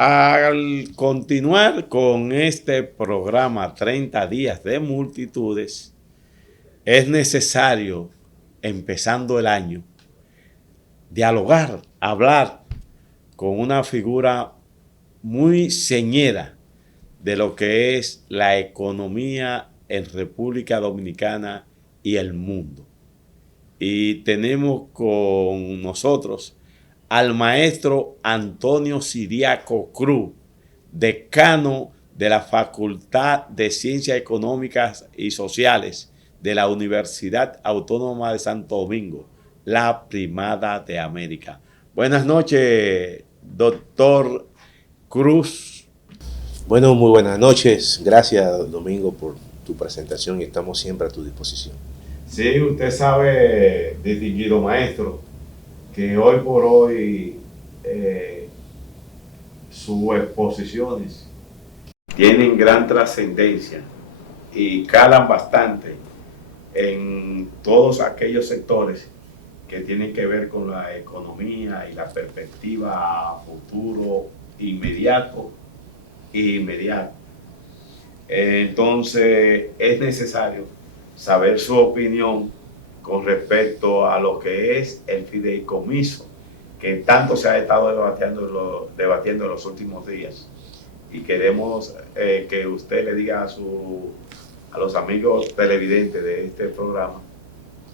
Al continuar con este programa 30 días de multitudes, es necesario, empezando el año, dialogar, hablar con una figura muy señera de lo que es la economía en República Dominicana y el mundo. Y tenemos con nosotros al maestro Antonio Siriaco Cruz, decano de la Facultad de Ciencias Económicas y Sociales de la Universidad Autónoma de Santo Domingo, la Primada de América. Buenas noches, doctor Cruz. Bueno, muy buenas noches. Gracias, Domingo, por tu presentación y estamos siempre a tu disposición. Sí, usted sabe, distinguido maestro, que hoy por hoy sus exposiciones tienen gran trascendencia y calan bastante en todos aquellos sectores que tienen que ver con la economía y la perspectiva a futuro inmediato e inmediato. Entonces es necesario saber su opinión con respecto a lo que es el fideicomiso, que tanto se ha estado debatiendo en los últimos días. Y queremos que usted le diga a los amigos televidentes de este programa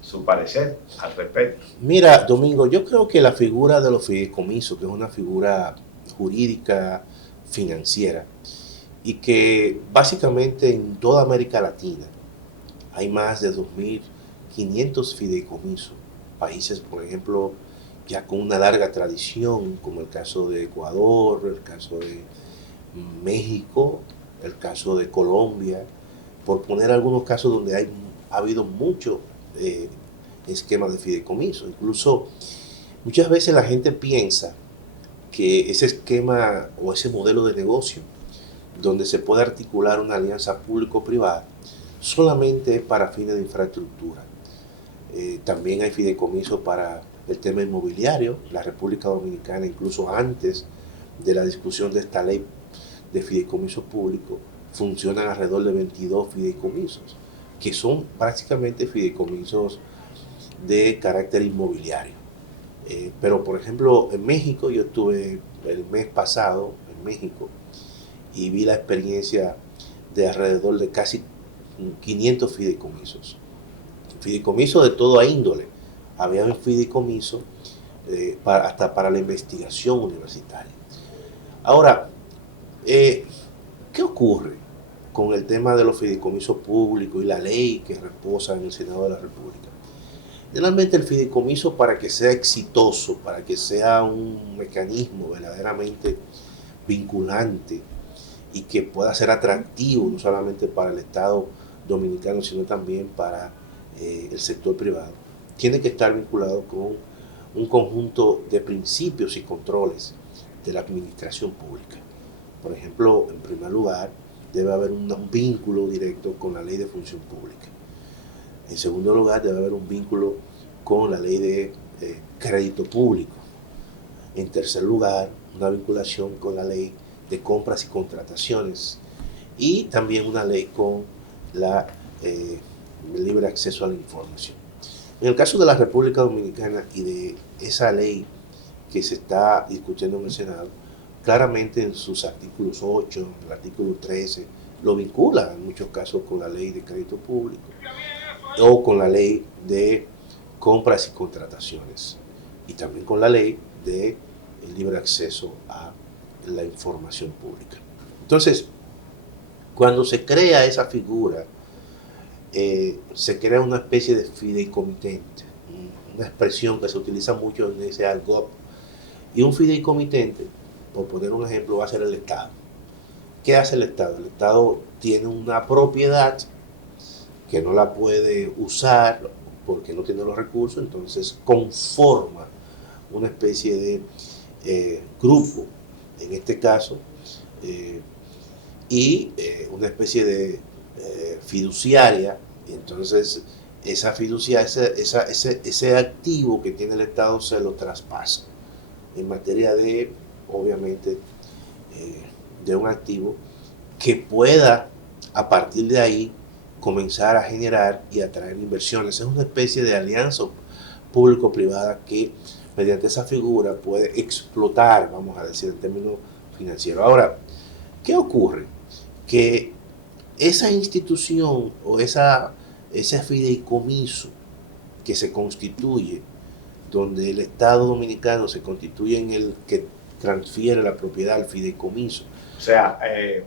su parecer al respecto. Mira, Domingo, yo creo que la figura de los fideicomisos, que es una figura jurídica financiera, y que básicamente en toda América Latina hay más de 2.500 fideicomisos. Países, por ejemplo, ya con una larga tradición, como el caso de Ecuador, el caso de México, el caso de Colombia, por poner algunos casos donde ha habido mucho esquemas de fideicomiso. Incluso muchas veces la gente piensa que ese esquema o ese modelo de negocio donde se puede articular una alianza público-privada solamente es para fines de infraestructura. También hay fideicomisos para el tema inmobiliario. La República Dominicana, incluso antes de la discusión de esta ley de fideicomisos públicos, funcionan alrededor de 22 fideicomisos, que son prácticamente fideicomisos de carácter inmobiliario. Pero, por ejemplo, en México, yo estuve el mes pasado en México y vi la experiencia de alrededor de casi 500 fideicomisos. Fideicomisos de toda índole. Había un fideicomiso hasta para la investigación universitaria. Ahora, ¿qué ocurre con el tema de los fideicomisos públicos y la ley que reposa en el Senado de la República? Generalmente el fideicomiso, para que sea exitoso, para que sea un mecanismo verdaderamente vinculante y que pueda ser atractivo no solamente para el Estado dominicano, sino también para el sector privado, tiene que estar vinculado con un conjunto de principios y controles de la administración pública. Por ejemplo, en primer lugar, debe haber un vínculo directo con la ley de función pública. En segundo lugar, debe haber un vínculo con la ley de crédito público. En tercer lugar, una vinculación con la ley de compras y contrataciones. Y también una ley con el libre acceso a la información. En el caso de la República Dominicana y de esa ley que se está discutiendo en el Senado, claramente en sus artículos 8, en el artículo 13, lo vincula en muchos casos con la ley de crédito público o con la ley de compras y contrataciones y también con la ley de libre acceso a la información pública. Entonces, cuando se crea esa figura, se crea una especie de fideicomitente, una expresión que se utiliza mucho en ese argot. Y un fideicomitente, por poner un ejemplo, va a ser el Estado. ¿Qué hace el Estado? El Estado tiene una propiedad que no la puede usar porque no tiene los recursos, entonces conforma una especie de grupo, en este caso, y una especie de fiduciaria. Entonces esa fiduciaria, ese activo que tiene el Estado se lo traspasa en materia de, obviamente, de un activo que pueda a partir de ahí comenzar a generar y atraer inversiones. Es una especie de alianza público-privada que mediante esa figura puede explotar, vamos a decir en términos financieros. Ahora, ¿qué ocurre? Que esa institución o ese fideicomiso que se constituye, donde el Estado Dominicano se constituye en el que transfiere la propiedad al fideicomiso. O sea,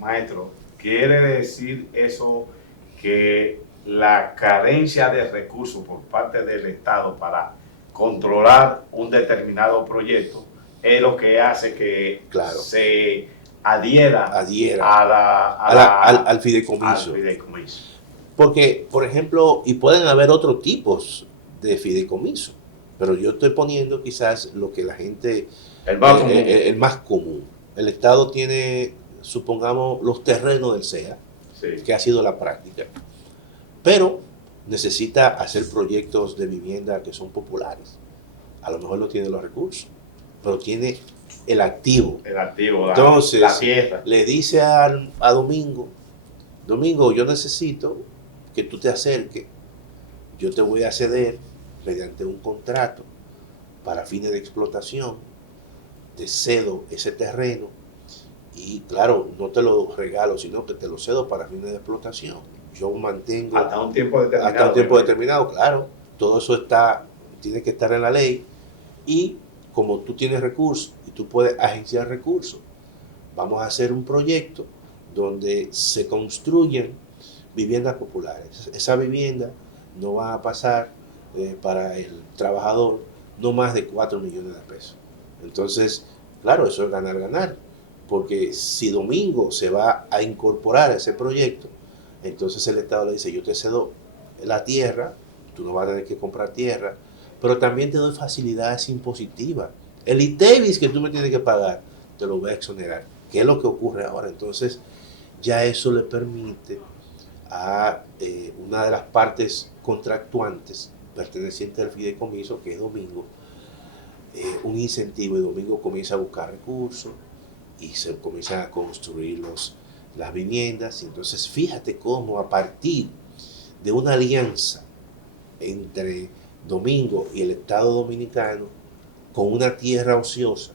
maestro, ¿quiere decir eso que la carencia de recursos por parte del Estado para controlar un determinado proyecto es lo que hace que se adhiera al fideicomiso? Porque, por ejemplo, y pueden haber otros tipos de fideicomiso, pero yo estoy poniendo quizás lo que la gente, el más común. El Estado tiene, supongamos, los terrenos del SEA, sí, que ha sido la práctica, pero necesita hacer proyectos de vivienda que son populares. A lo mejor no tiene los recursos, pero tiene el activo. Entonces, la tierra. Le dice a Domingo, yo necesito que tú te acerques, yo te voy a ceder mediante un contrato para fines de explotación, te cedo ese terreno y claro, no te lo regalo, sino que te lo cedo para fines de explotación. Yo mantengo hasta un tiempo determinado, claro, todo eso tiene que estar en la ley y como tú tienes recursos y tú puedes agenciar recursos, vamos a hacer un proyecto donde se construyen viviendas populares. Esa vivienda no va a pasar para el trabajador no más de 4 millones de pesos. Entonces, claro, eso es ganar, porque si Domingo se va a incorporar a ese proyecto, entonces el Estado le dice, yo te cedo la tierra, tú no vas a tener que comprar tierra, pero también te doy facilidades impositivas. El ITEVIS que tú me tienes que pagar, te lo voy a exonerar. ¿Qué es lo que ocurre ahora? Entonces, ya eso le permite a una de las partes contractuantes perteneciente al fideicomiso, que es Domingo, un incentivo, y Domingo comienza a buscar recursos y se comienzan a construir las viviendas. Y entonces fíjate cómo a partir de una alianza entre Domingo y el Estado Dominicano, con una tierra ociosa,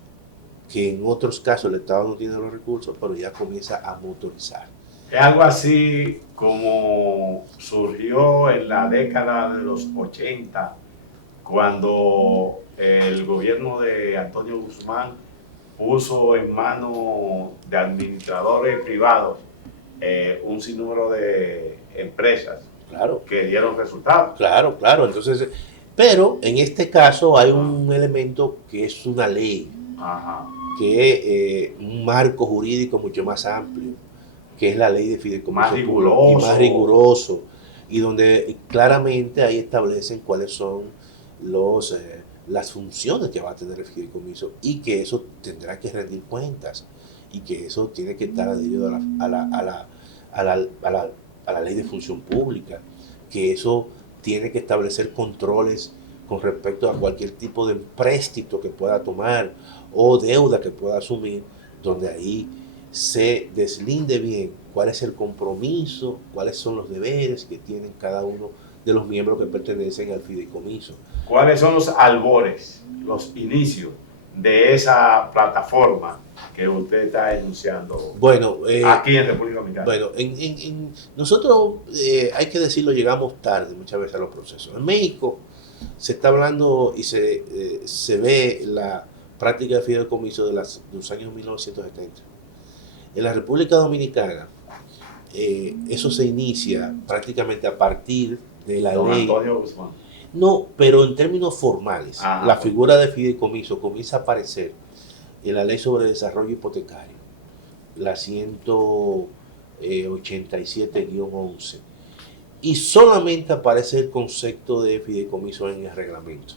que en otros casos el Estado no tiene los recursos, pero ya comienza a motorizar. Es algo así como surgió en la década de los 80, cuando el gobierno de Antonio Guzmán puso en manos de administradores privados un sinnúmero de empresas, claro, que dieron resultados. Claro. Entonces, pero en este caso hay un elemento que es una ley, que es un marco jurídico mucho más amplio, que es la ley de fideicomiso y más riguroso, y donde claramente ahí establecen cuáles son las funciones que va a tener el fideicomiso y que eso tendrá que rendir cuentas y que eso tiene que estar adherido a la ley de función pública, que eso tiene que establecer controles con respecto a cualquier tipo de empréstito que pueda tomar o deuda que pueda asumir, donde ahí se deslinde bien cuál es el compromiso, cuáles son los deberes que tienen cada uno de los miembros que pertenecen al fideicomiso. ¿Cuáles son los albores, los inicios de esa plataforma que usted está enunciando aquí en República Dominicana? Bueno, nosotros, hay que decirlo, llegamos tarde muchas veces a los procesos. En México se está hablando y se ve la práctica de fideicomiso de los años 1970. En la República Dominicana, eso se inicia prácticamente a partir de la ley. Antonio Guzmán. No, pero en términos formales, la figura de fideicomiso comienza a aparecer en la Ley sobre Desarrollo Hipotecario, la 187-11, y solamente aparece el concepto de fideicomiso en el reglamento.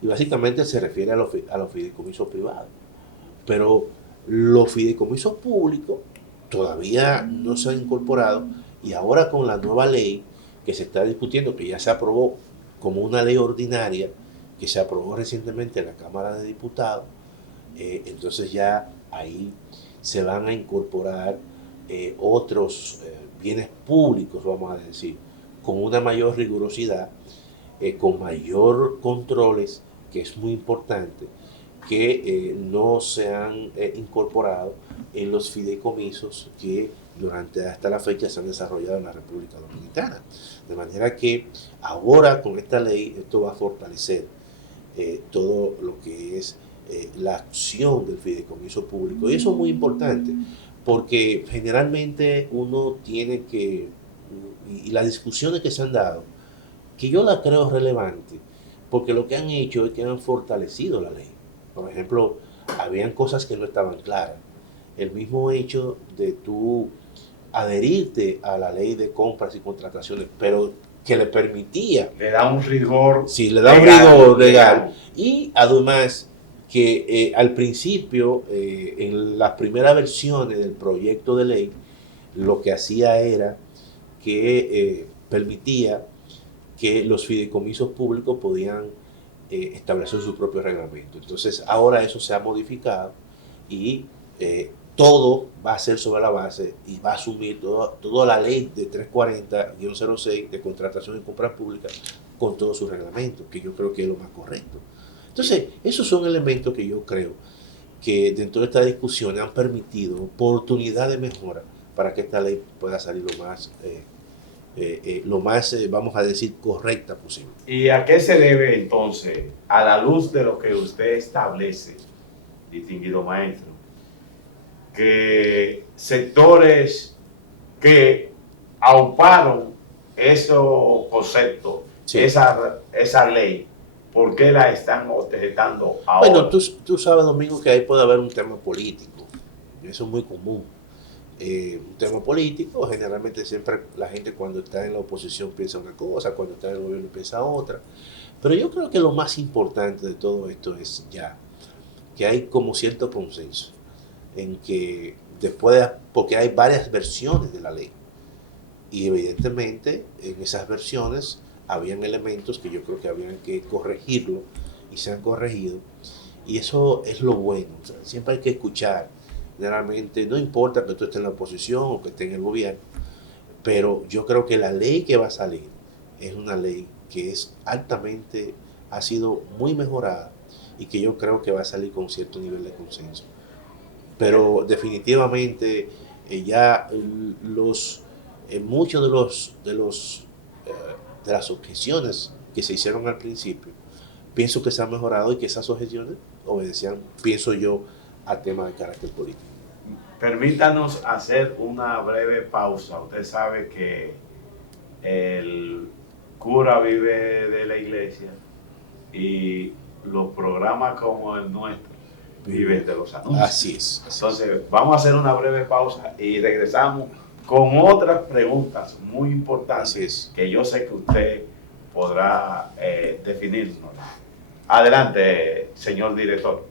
Y básicamente se refiere a los fideicomisos privados. Pero los fideicomisos públicos todavía no se han incorporado, y ahora con la nueva ley que se está discutiendo, que ya se aprobó como una ley ordinaria, que se aprobó recientemente en la Cámara de Diputados, entonces ya ahí se van a incorporar otros bienes públicos, vamos a decir, con una mayor rigurosidad, con mayor controles, que es muy importante, que no se han incorporado en los fideicomisos que hasta la fecha se han desarrollado en la República Dominicana. De manera que ahora con esta ley esto va a fortalecer todo lo que es la acción del fideicomiso público. Y eso es muy importante, porque generalmente uno tiene que, y las discusiones que se han dado, que yo la creo relevante, porque lo que han hecho es que han fortalecido la ley. Por ejemplo, habían cosas que no estaban claras. El mismo hecho de tú adherirte a la ley de compras y contrataciones, pero que le permitía. Le da un rigor. Sí, le da un rigor legal. Y además que al principio, en las primeras versiones del proyecto de ley, lo que hacía era que permitía que los fideicomisos públicos podían establecer su propio reglamento. Entonces ahora eso se ha modificado y todo va a ser sobre la base y va a asumir toda la ley de 340-06 de contratación y compras públicas con todos sus reglamentos, que yo creo que es lo más correcto. Entonces, esos son elementos que yo creo que dentro de esta discusión han permitido oportunidad de mejora para que esta ley pueda salir lo más vamos a decir, correcta posible. ¿Y a qué se debe entonces, a la luz de lo que usted establece, distinguido maestro, que sectores que auparon esos conceptos, sí, esa ley, ¿por qué la están objetando ahora? Bueno, tú sabes, Domingo, que ahí puede haber un tema político. Eso es muy común. Un tema político, generalmente siempre la gente cuando está en la oposición piensa una cosa, cuando está en el gobierno piensa otra. Pero yo creo que lo más importante de todo esto es ya que hay como cierto consenso en que porque hay varias versiones de la ley y evidentemente en esas versiones habían elementos que yo creo que habían que corregirlo y se han corregido, y eso es lo bueno. O sea, siempre hay que escuchar. Generalmente no importa que tú estés en la oposición o que estés en el gobierno, pero yo creo que la ley que va a salir es una ley que es altamente, ha sido muy mejorada y que yo creo que va a salir con cierto nivel de consenso. Pero definitivamente ya muchos de las objeciones que se hicieron al principio, pienso que se han mejorado y que esas objeciones obedecían, pienso yo, a temas de carácter político. Permítanos hacer una breve pausa. Usted sabe que el cura vive de la iglesia y los programas como el nuestro viven de los anuncios. Así es. Entonces, vamos a hacer una breve pausa y regresamos con otras preguntas muy importantes que yo sé que usted podrá definirnos. Adelante, señor director.